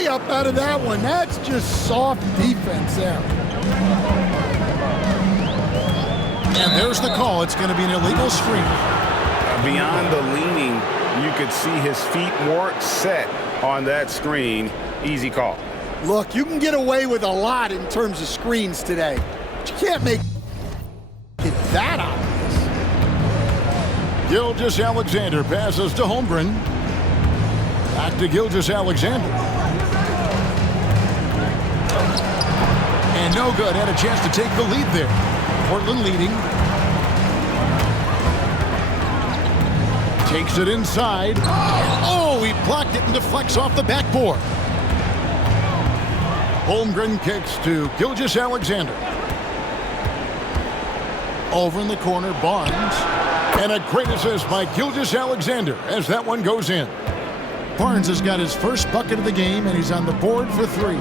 layup out of that one. That's just soft defense there. And there's the call. It's going to be an illegal screen. Beyond the leaning, you could see his feet more set on that screen. Easy call. Look, you can get away with a lot in terms of screens today, but you can't make it that obvious. Gilgeous-Alexander passes to Holmgren. Back to Gilgeous-Alexander. And no good. Had a chance to take the lead there. Portland leading. Takes it inside. Oh, he blocked it and deflects off the backboard. Holmgren kicks to Gilgeous-Alexander. Over in the corner, Barnes. And a great assist by Gilgeous-Alexander as that one goes in. Barnes has got his first bucket of the game, and he's on the board for 3.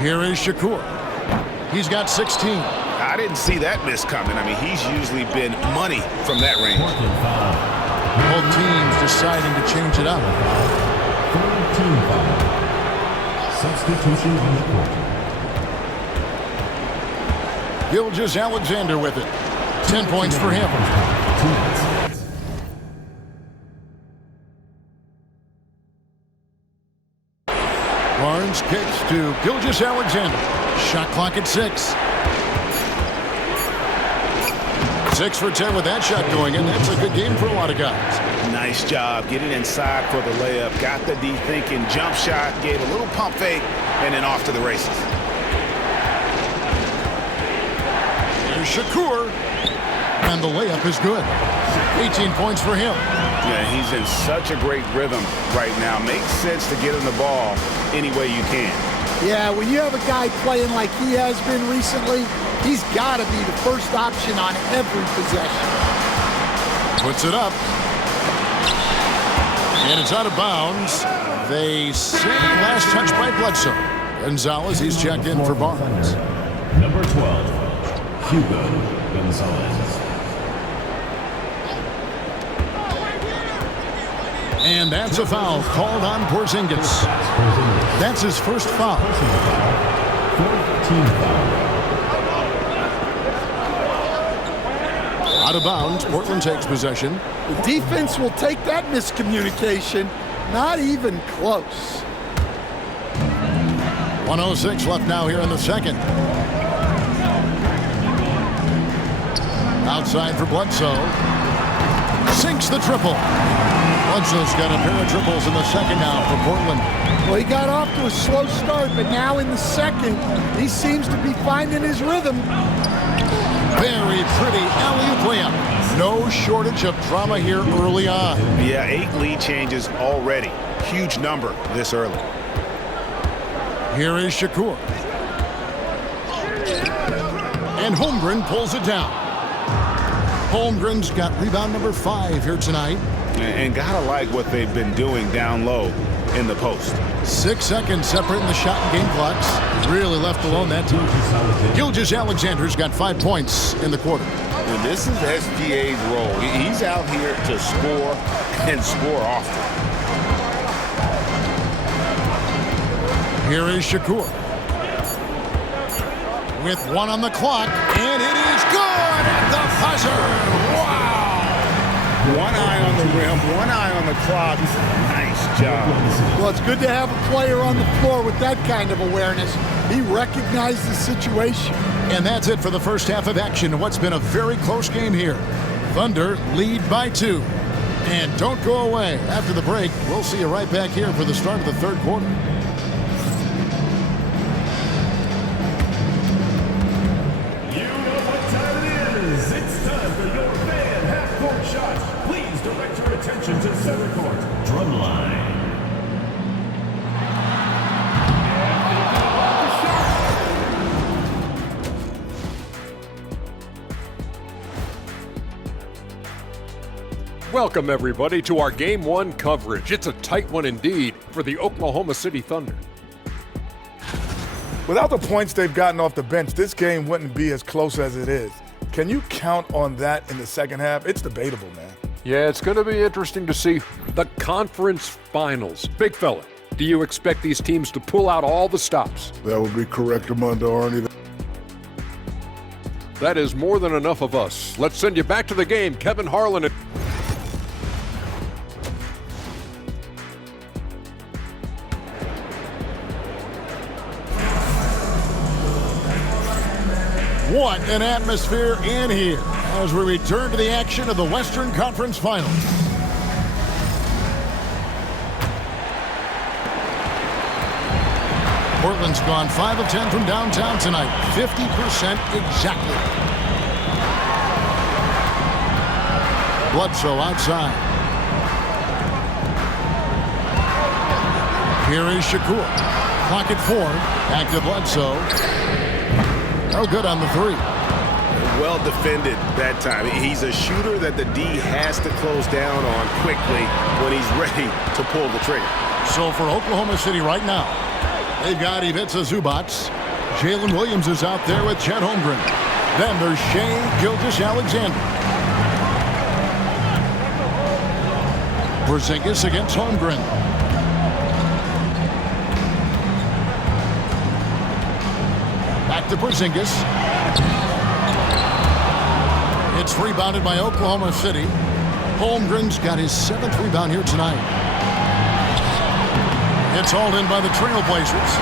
Here is Shakur. He's got 16. I didn't see that miss coming. I mean, he's usually been money from that range. Both teams deciding to change it up. Team foul. Substitution on the court. Gilgeous-Alexander with it. 10 points for him. Barnes kicks to Gilgeous-Alexander. Shot clock at 6. 6 for 10 with that shot going in. That's a good game for a lot of guys. Nice job getting inside for the layup. Got the D thinking. Jump shot. Gave a little pump fake. And then off to the races. Here's Shakur. And the layup is good. 18 points for him. Yeah, he's in such a great rhythm right now. Makes sense to get him the ball any way you can. Yeah, when you have a guy playing like he has been recently, he's got to be the first option on every possession. Puts it up. And it's out of bounds. They say last touch by Bledsoe. Gonzalez, he's checked in for Barnes. Number 12, Hugo Gonzalez. And that's a foul called on Porzingis. That's his first foul. Team foul. Out of bounds, Portland takes possession. The defense will take that miscommunication. Not even close. 1:06 left now here in the second. Outside for Bledsoe. Sinks the triple. Bledsoe's got a pair of triples in the second now for Portland. Well, he got off to a slow start, but now in the second, he seems to be finding his rhythm. Very pretty alley-oop layup. No shortage of drama here early on. Yeah, 8 lead changes already. Huge number this early. Here is Shakur. And Holmgren pulls it down. Holmgren's got rebound number 5 here tonight. And gotta like what they've been doing down low in the post. 6 seconds separating the shot and game clocks. Really left alone that time. Gilgeous-Alexander's got 5 points in the quarter. And this is SGA's role. He's out here to score and score often. Here is Shakur. With 1 on the clock, and it is good at the buzzer. Wow! 1 eye on the rim, 1 eye on the clock. Nice job. Well, it's good to have a player on the floor with that kind of awareness. He recognized the situation. And that's it for the first half of action in what's been a very close game here. Thunder lead by 2. And don't go away. After the break, we'll see you right back here for the start of the third quarter. You know what time it is. It's time for your fan half-court shots. Please direct your attention to center court. Drumline. Welcome, everybody, to our Game 1 coverage. It's a tight one indeed for the Oklahoma City Thunder. Without the points they've gotten off the bench, this game wouldn't be as close as it is. Can you count on that in the second half? It's debatable, man. Yeah, it's going to be interesting to see the conference finals. Big fella, do you expect these teams to pull out all the stops? That would be correct, Armando Arnie. That is more than enough of us. Let's send you back to the game. Kevin Harlan. What an atmosphere in here as we return to the action of the Western Conference Finals. Portland's gone 5 of 10 from downtown tonight, 50% exactly. Bledsoe outside. Here is Shakur. Clock at 4. Back to Bledsoe. No good on the 3. Well defended that time. He's a shooter that the D has to close down on quickly when he's ready to pull the trigger. So for Oklahoma City right now, they've got Ivica Zubac. Jalen Williams is out there with Chet Holmgren. Then there's Shea Gilgeous-Alexander. Porzingis against Holmgren. Back to Porzingis. It's rebounded by Oklahoma City. Holmgren's got his 7th rebound here tonight. It's hauled in by the Trailblazers.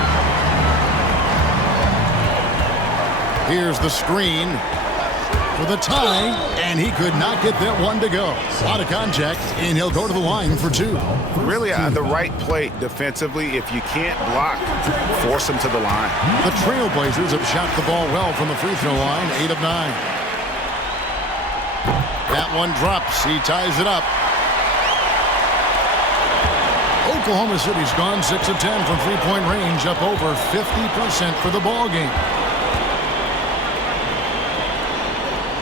Here's the screen for the tie, and he could not get that one to go. A lot of contact, and he'll go to the line for 2. Really the right play defensively. If you can't block, force him to the line. The Trailblazers have shot the ball well from the free throw line, 8 of 9. That one drops. He ties it up. Oklahoma City's gone 6 of 10 from three-point range, up over 50% for the ball game.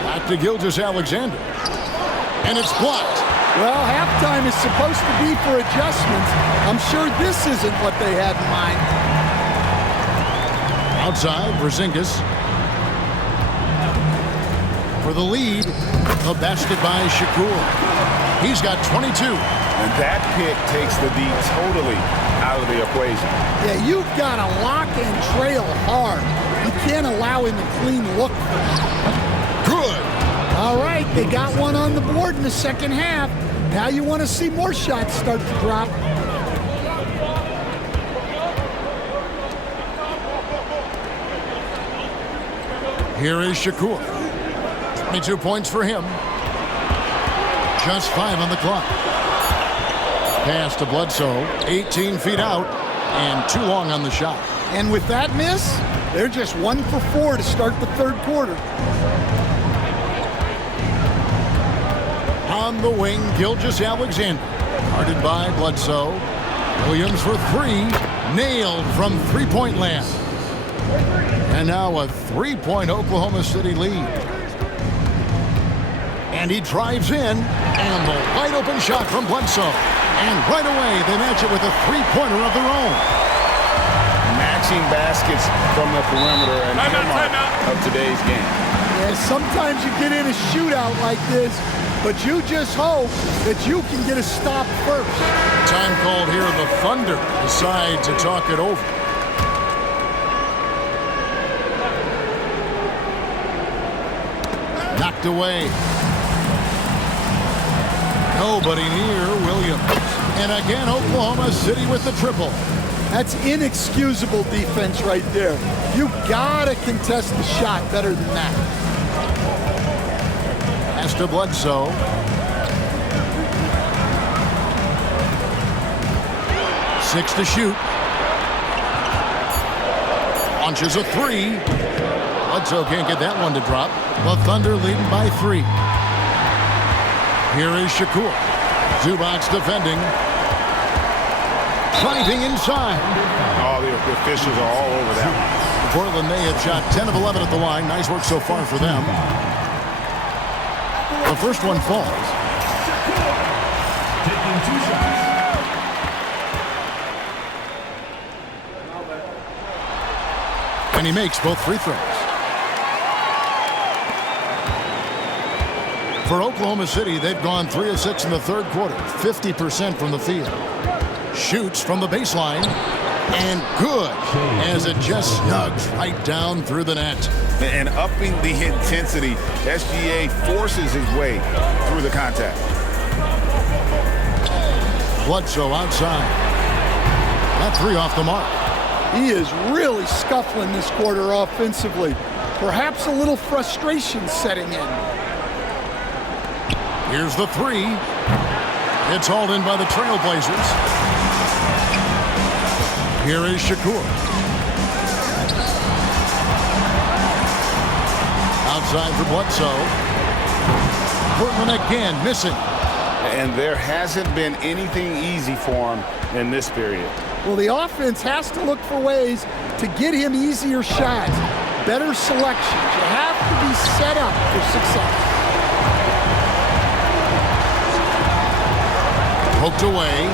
Back to Gilgeous-Alexander. And it's blocked. Well, halftime is supposed to be for adjustments. I'm sure this isn't what they had in mind. Outside, Porzingis. For the lead, a basket by Shakur. He's got 22. And that pick takes the D totally out of the equation. Yeah, you've got to lock and trail hard. You can't allow him a clean look. Good. All right, they got one on the board in the second half. Now you want to see more shots start to drop. Here is Shakur. 22 points for him. Just 5 on the clock. Pass to Bledsoe, 18 feet out, and too long on the shot. And with that miss, they're just 1 for 4 to start the third quarter. On the wing, Gilgeous-Alexander. Guarded by Bledsoe. Williams for 3. Nailed from three-point land. And now a 3-point Oklahoma City lead. And he drives in, and the wide open shot from Bledsoe. And right away, they match it with a three-pointer of their own. Matching baskets from the perimeter and of today's game. Yeah, sometimes you get in a shootout like this, but you just hope that you can get a stop first. Time called here. The Thunder decide to talk it over. Knocked away. Nobody near Williams. And again, Oklahoma City with the triple. That's inexcusable defense right there. You gotta contest the shot better than that. Pass to Bledsoe. Six to shoot. Launches a 3. Bledsoe can't get that one to drop. The Thunder leading by 3. Here is Shakur. Zubac defending. Driving inside. Oh, the officials are all over that one. Portland may have shot 10 of 11 at the line. Nice work so far for them. The first one falls. Taking 2 shots. And he makes both free throws. For Oklahoma City, they've gone 3 of 6 in the third quarter, 50% from the field. Shoots from the baseline, and good, as it just snugs right down through the net. And upping the intensity, SGA forces his way through the contact. Bledsoe outside. That three off the mark. He is really scuffling this quarter offensively. Perhaps a little frustration setting in. Here's the three. It's hauled in by the Trailblazers. Here is Shakur. Outside for Bledsoe. Portland again missing. And there hasn't been anything easy for him in this period. Well, the offense has to look for ways to get him easier shots, better selections. You have to be set up for success. Poked away.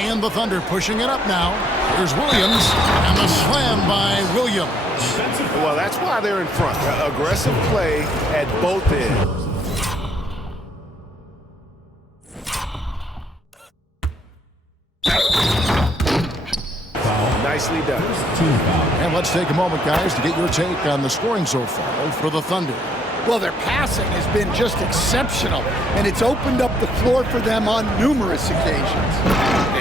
And the Thunder pushing it up now. Here's Williams, and the slam by Williams. Well, that's why they're in front. Aggressive play at both ends. Nicely done. And let's take a moment, guys, to get your take on the scoring so far for the Thunder. Well, their passing has been just exceptional, and it's opened up the floor for them on numerous occasions.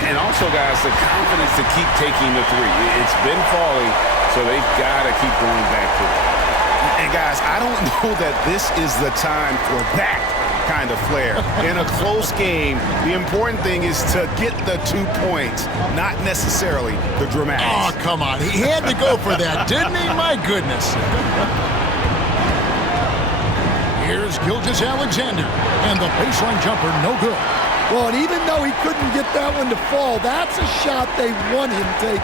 And also, guys, the confidence to keep taking the three. It's been falling, so they've got to keep going back to it. And, guys, I don't know that this is the time for that kind of flair. In a close game, the important thing is to get the 2 points, not necessarily the dramatics. Oh, come on. He had to go for that, didn't he? My goodness. Here's Gilgeous-Alexander, and the baseline jumper, no good. Well, and even though he couldn't get that one to fall, that's a shot they want him taking.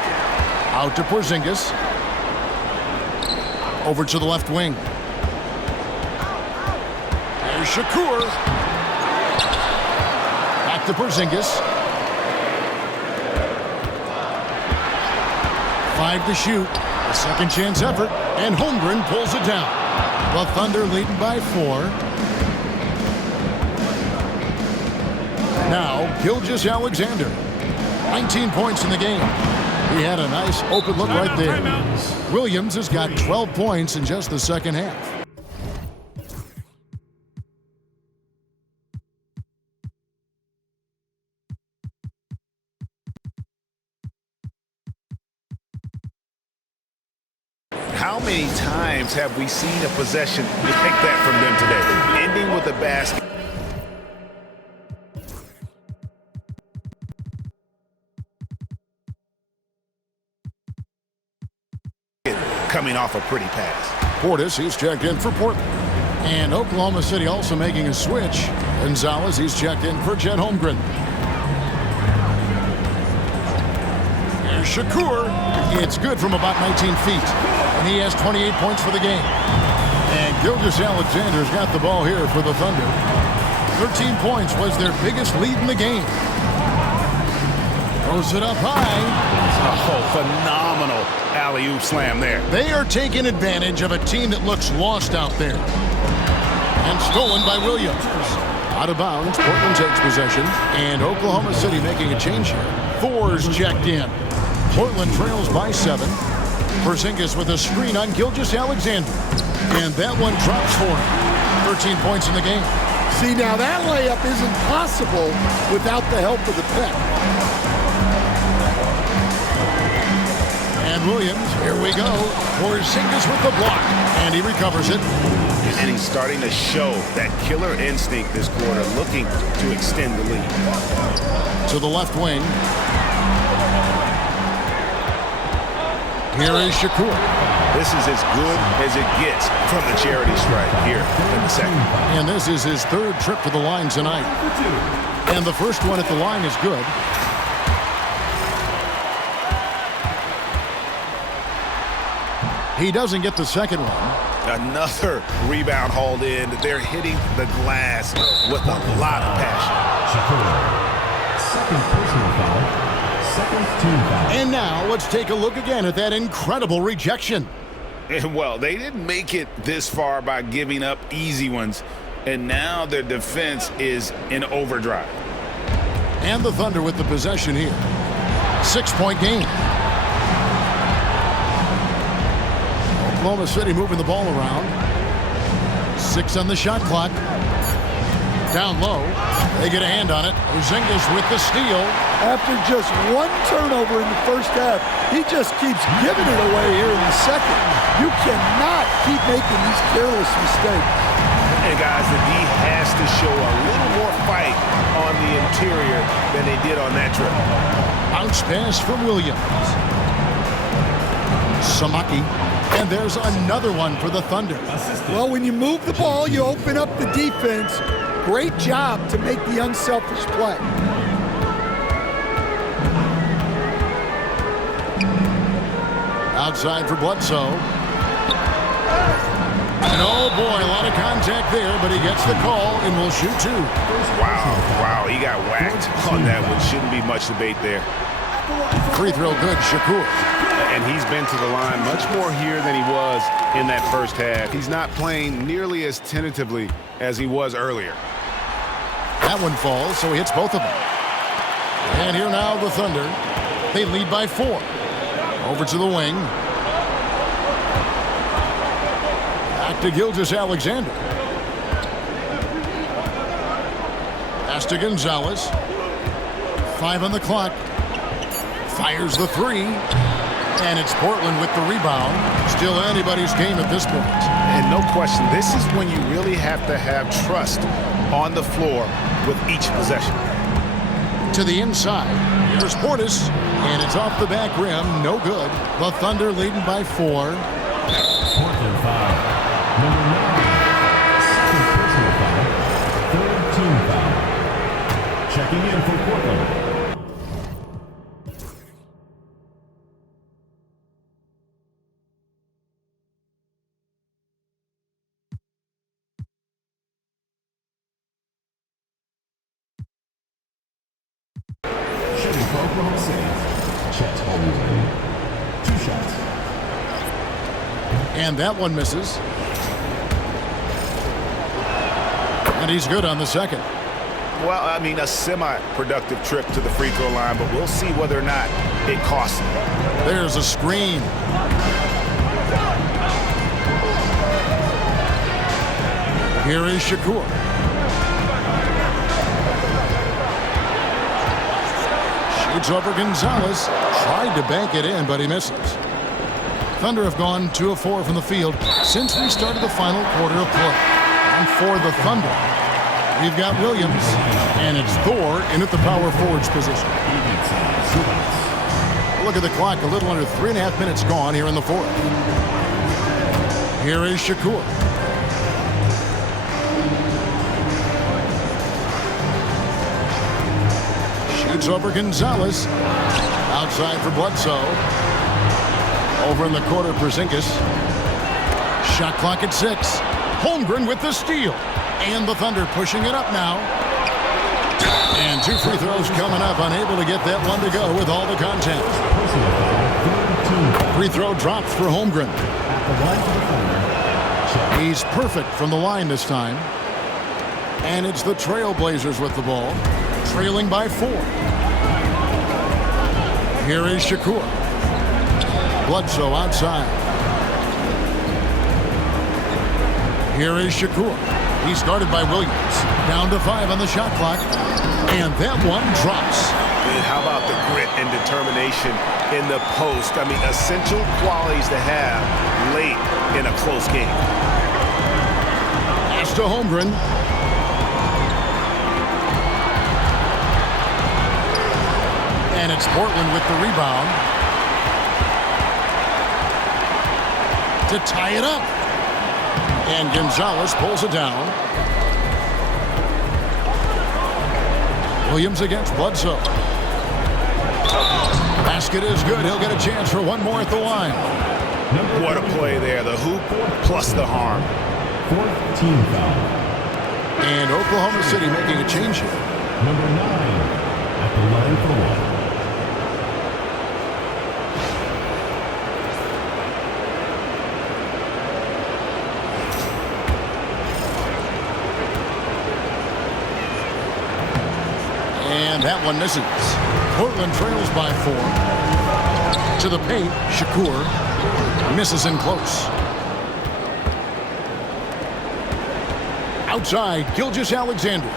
Out to Porzingis. Over to the left wing. There's Shakur. Back to Porzingis. 5 to shoot. A second chance effort, and Holmgren pulls it down. The Thunder leading by 4. Now, Gilgeous-Alexander. 19 points in the game. He had a nice open look right there. Williams has got 12 points in just the second half. How many times have we seen a possession like that from them today? Ending with a basket. Coming off a pretty pass. Portis, he's checked in for Portland. And Oklahoma City also making a switch. Gonzalez, he's checked in for Chet Holmgren. Here's Shakur. It's good from about 19 feet. And he has 28 points for the game. And Gilgeous-Alexander's got the ball here for the Thunder. 13 points was their biggest lead in the game. Throws it up high. Oh, phenomenal alley-oop slam there. They are taking advantage of a team that looks lost out there. And stolen by Williams. Out of bounds, Portland takes possession. And Oklahoma City making a change here. Thor's checked in. Portland trails by 7. Porzingis with a screen on Gilgeous-Alexander. And that one drops for him. 13 points in the game. See, now that layup isn't possible without the help of the pick. And Williams, here we go. Porzingis with the block. And he recovers it. And he's starting to show that killer instinct this quarter, looking to extend the lead. To the left wing. Here is Shakur. This is as good as it gets from the charity stripe here in the second. And this is his third trip to the line tonight. And the first one at the line is good. He doesn't get the second one. Another rebound hauled in. They're hitting the glass with a lot of passion. Second personal foul. Second team foul. And now let's take a look again at that incredible rejection. And, well, they didn't make it this far by giving up easy ones, and now their defense is in overdrive. And the Thunder with the possession here. 6-point game. Oklahoma City moving the ball around. 6 on the shot clock. Down low. They get a hand on it. Porzingis with the steal. After just one turnover in the first half, he just keeps giving it away here in the second. You cannot keep making these careless mistakes. And guys, the D has to show a little more fight on the interior than they did on that trip. Bounce pass from Williams. Samaki. And there's another one for the Thunder. Well, when you move the ball, you open up the defense. Great job to make the unselfish play. Outside for Bledsoe. And oh boy, a lot of contact there, but he gets the call and will shoot 2. Wow, he got whacked on that one. Shouldn't be much debate there. Free throw good, Shakur. And he's been to the line much more here than he was in that first half. He's not playing nearly as tentatively as he was earlier. That one falls, so he hits both of them. And here now the Thunder. They lead by 4. Over to the wing. Back to Gilgeous-Alexander. Pass to Gonzalez. 5 on the clock. Fires the 3. And it's Portland with the rebound. Still anybody's game at this point. And no question, this is when you really have to have trust on the floor with each possession. To the inside. Here's Portis. And it's off the back rim. No good. The Thunder leading by 4. Portland foul. Number 9. Second personal foul. Third team foul. Checking in for Portland. Shooting for Oklahoma City. Chet Holmgren. 2 shots. And that one misses. And he's good on the second. Well, I mean, a semi-productive trip to the free throw line, but we'll see whether or not it costs him. There's a screen. Here is Shakur. Shoots over Gonzalez. Tried to bank it in, but he misses. Thunder have gone 2 of 4 from the field since we started the final quarter of play. And for the Thunder, we've got Williams, and it's Thor in at the power forwards position. Look at the clock, a little under 3.5 minutes gone here in the 4th. Here is Shakur. Shoots over Gonzalez. Outside for Bledsoe. Over in the corner, Porzingis. Shot clock at 6. Holmgren with the steal. And the Thunder pushing it up now. And 2 free throws coming up. Unable to get that one to go with all the contact. Free throw drops for Holmgren. He's perfect from the line this time. And it's the Trailblazers with the ball. Trailing by 4. Here is Shakur. Bledsoe outside. Here is Shakur. He's guarded by Williams. Down to 5 on the shot clock. And that one drops. And how about the grit and determination in the post? I mean, essential qualities to have late in a close game. Pass to Holmgren. And it's Portland with the rebound. To tie it up. And Gonzalez pulls it down. Williams against Bledsoe. Basket is good. He'll get a chance for one more at the line. What a play there. The hoop plus the harm. 4th team foul. And Oklahoma City making a change here. Number 9 at the line for 1. And that one misses. Portland trails by 4. To the paint, Shakur misses in close. Outside, Gilgeous-Alexander.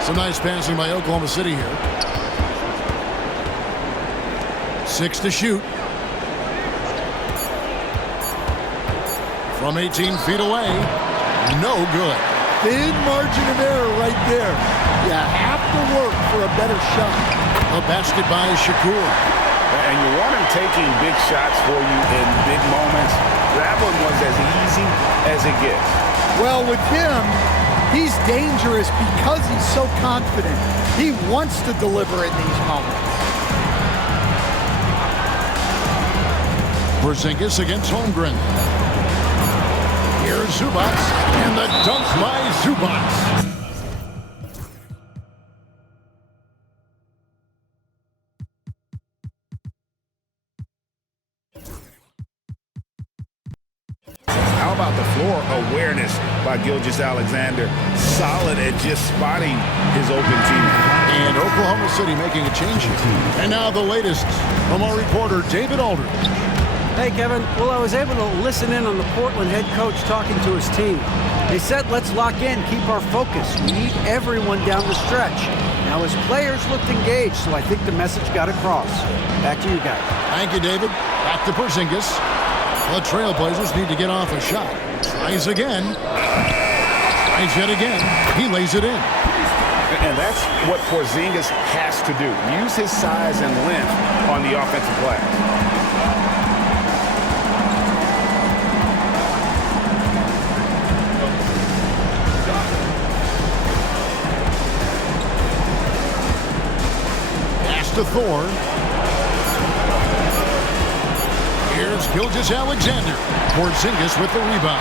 Some nice passing by Oklahoma City here. 6 to shoot. From 18 feet away. No good. Thin margin of error right there. You have to work for a better shot. A basket by Shakur. And you want him taking big shots for you in big moments. That one was as easy as it gets. Well, with him, he's dangerous because he's so confident. He wants to deliver in these moments. Porzingis against Holmgren. Here's Zubac, and the dunk by Zubac. How about the floor awareness by Gilgeous-Alexander? Solid at just spotting his open teammate. And Oklahoma City making a change here. And now the latest from our reporter, David Aldridge. Hey, Kevin. Well, I was able to listen in on the Portland head coach talking to his team. They said, let's lock in, keep our focus. We need everyone down the stretch. Now, his players looked engaged, so I think the message got across. Back to you guys. Thank you, David. Back to Porzingis. The Trailblazers need to get off a shot. Tries again. Tries yet again. He lays it in. And that's what Porzingis has to do. Use his size and length on the offensive glass. To Thor. Here's Gilgeous-Alexander. Porzingis with the rebound.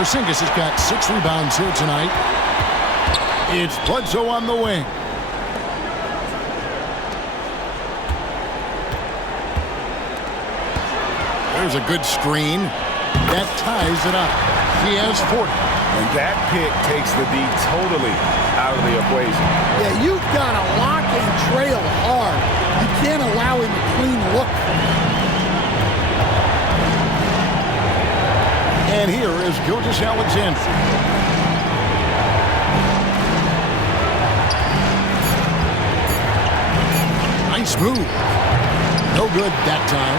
Porzingis has got 6 rebounds here tonight. It's Bledsoe on the wing. There's a good screen. That ties it up. He has 40. And that pick takes the D totally out of the equation. Yeah, you've got to lock and trail hard. You can't allow him to clean look. And here is Gilgeous-Alexander. Nice move. No good that time.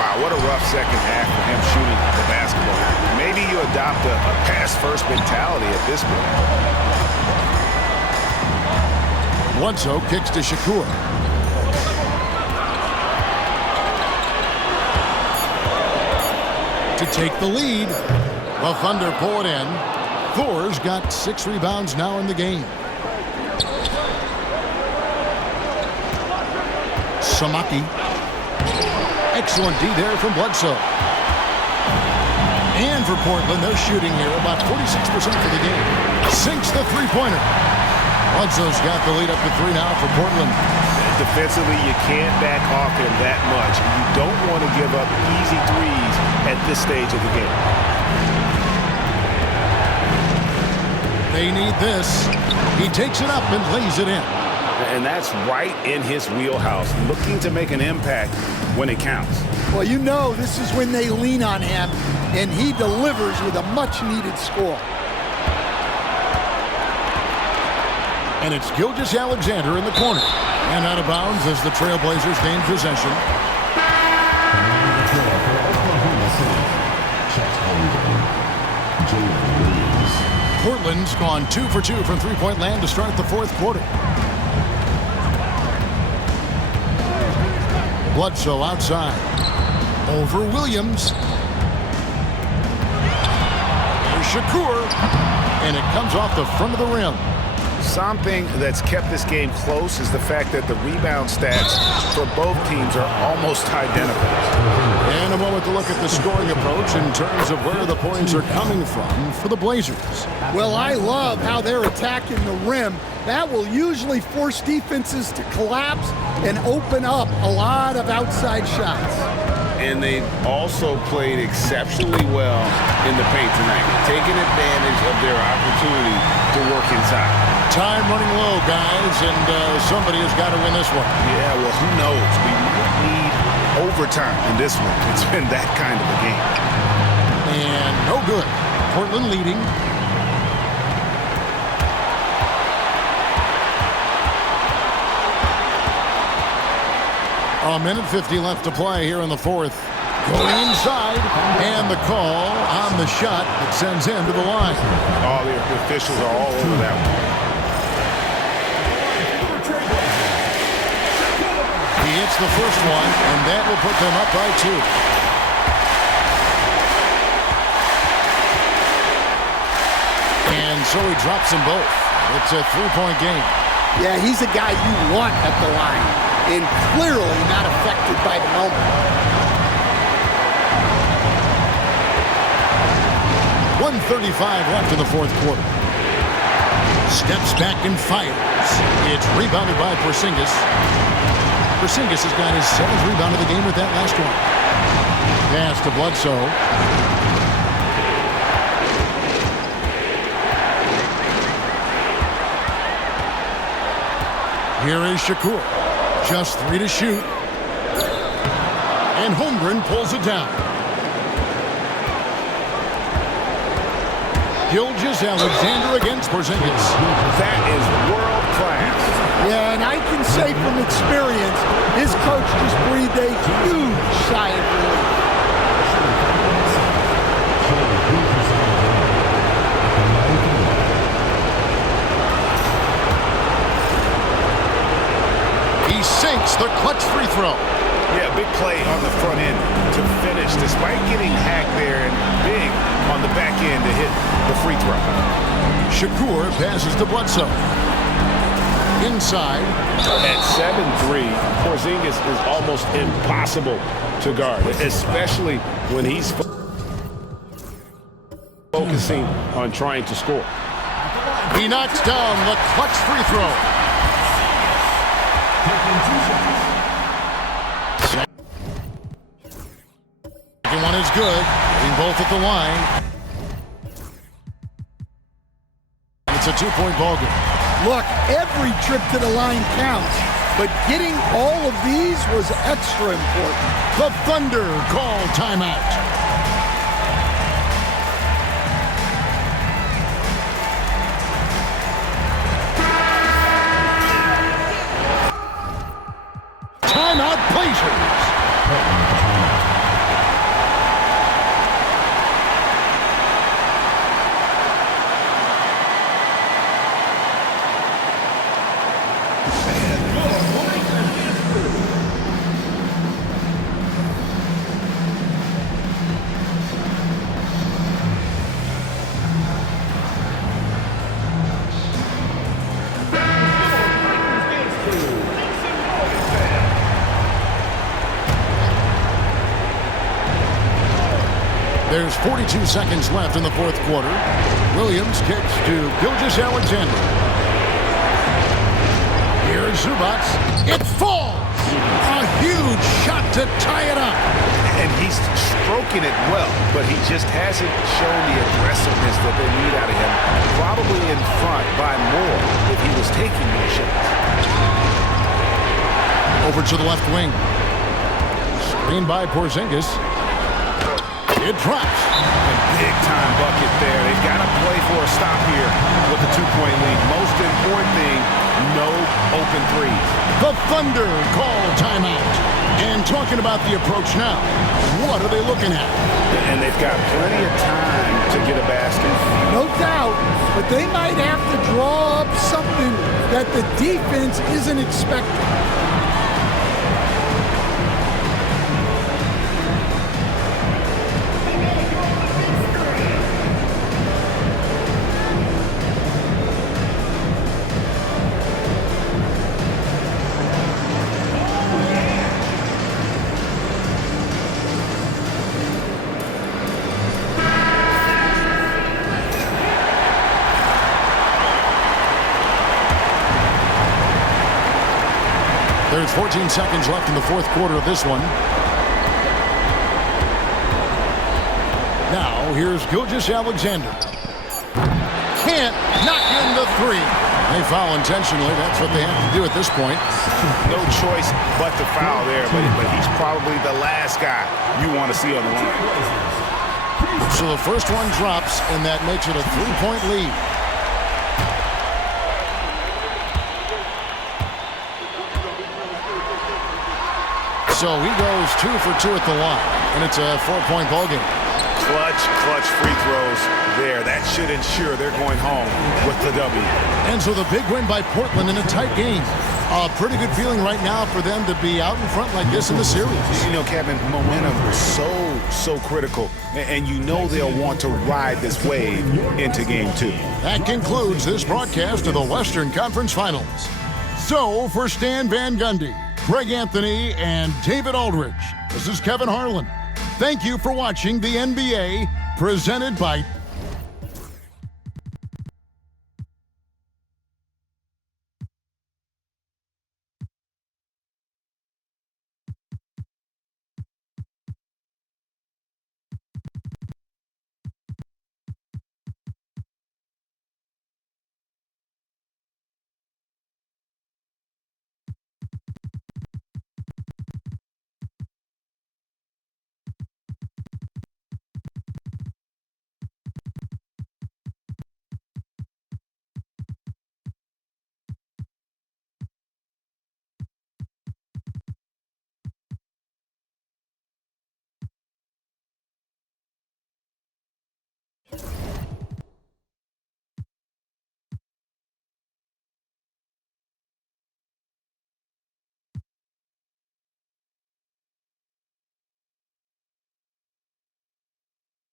Wow, what a rough second half for him shooting the basketball. Maybe you adopt a pass-first mentality at this point. Bledsoe kicks to Shakur. To take the lead. The Thunder pull it in. Thor's got 6 rebounds now in the game. Samaki. Excellent D there from Bledsoe. And for Portland, they're shooting here about 46% for the game. Sinks the three-pointer. Bledsoe's got the lead up to 3 now for Portland. Defensively, you can't back off him that much. You don't want to give up easy threes at this stage of the game. They need this. He takes it up and lays it in. And that's right in his wheelhouse, looking to make an impact when it counts. Well, you know this is when they lean on him, and he delivers with a much-needed score. And it's Gilgeous-Alexander in the corner. And out of bounds as the Trailblazers gain possession. Portland's gone 2 for 2 from three-point land to start the 4th quarter. Bledsoe outside. Over Williams. Here's Shakur. And it comes off the front of the rim. Something that's kept this game close is the fact that the rebound stats for both teams are almost identical. And a moment to look at the scoring approach in terms of where the points are coming from for the Blazers. Well, I love how they're attacking the rim. That will usually force defenses to collapse and open up a lot of outside shots. and they also played exceptionally well in the paint tonight, taking advantage of their opportunity to work inside. Time running low, guys, and somebody has got to win this one. Yeah, well, who knows? We might need overtime in this one. It's been that kind of a game. And no good. Portland leading. A minute 50 left to play here in the fourth. Going inside, and the call on the shot that sends him to the line. All the officials are all over that one. He hits the first one, and that will put them up by 2. And so he drops them both. It's a 3-point game. Yeah, he's a guy you want at the line, and clearly not affected by the moment. 1:35 left in the fourth quarter. Steps back and fires. It's rebounded by Porzingis. Porzingis has got his 7th rebound of the game with that last one. Pass to Bledsoe. Here is Shakur. Just 3 to shoot. And Holmgren pulls it down. Gilgeous-Alexander against Porzingis. That is world class. Yeah, and I can say from experience, his coach just breathed a huge sigh of relief. He sinks the clutch free throw. Yeah, big play on the front end to finish, despite getting hacked there, and big on the back end to hit the free throw. Shakur passes to Bledsoe. Inside. At 7'3", Porzingis is almost impossible to guard, especially when he's focusing on trying to score. He knocks down the clutch free throw. Second one is good. Getting both at the line. It's a 2-point ball game. Look, every trip to the line counts, but getting all of these was extra important. The Thunder call timeout. Timeout Blazers. There's 42 seconds left in the fourth quarter. Williams kicks to Gilgeous-Alexander. Here's Zubac. It falls! A huge shot to tie it up. And he's stroking it well, but he just hasn't shown the aggressiveness that they need out of him. Probably in front by more if he was taking more shots. Over to the left wing. Screen by Porzingis. It drops. A big-time bucket there. They've got to play for a stop here with a 2-point lead. Most important thing, no open threes. The Thunder call timeout. And talking about the approach now, what are they looking at? And they've got plenty of time to get a basket. No doubt, but they might have to draw up something that the defense isn't expecting. There's 14 seconds left in the fourth quarter of this one. here's Gilgeous Alexander. Can't knock in the three. They foul intentionally. That's what they have to do at this point. No choice but to foul there, but he's probably the last guy you want to see on the line. So the first one drops, and that makes it a 3-point lead. So he goes 2 for 2 at the line, and it's a 4-point ball game. Clutch free throws there. That should ensure they're going home with the W. And so the big win by Portland in a tight game. A pretty good feeling right now for them to be out in front like this in the series. You know, Kevin, momentum is so critical, and you know they'll want to ride this wave into Game 2. That concludes this broadcast of the Western Conference Finals. So for Stan Van Gundy, Greg Anthony, and David Aldridge, this is Kevin Harlan. Thank you for watching the NBA, presented by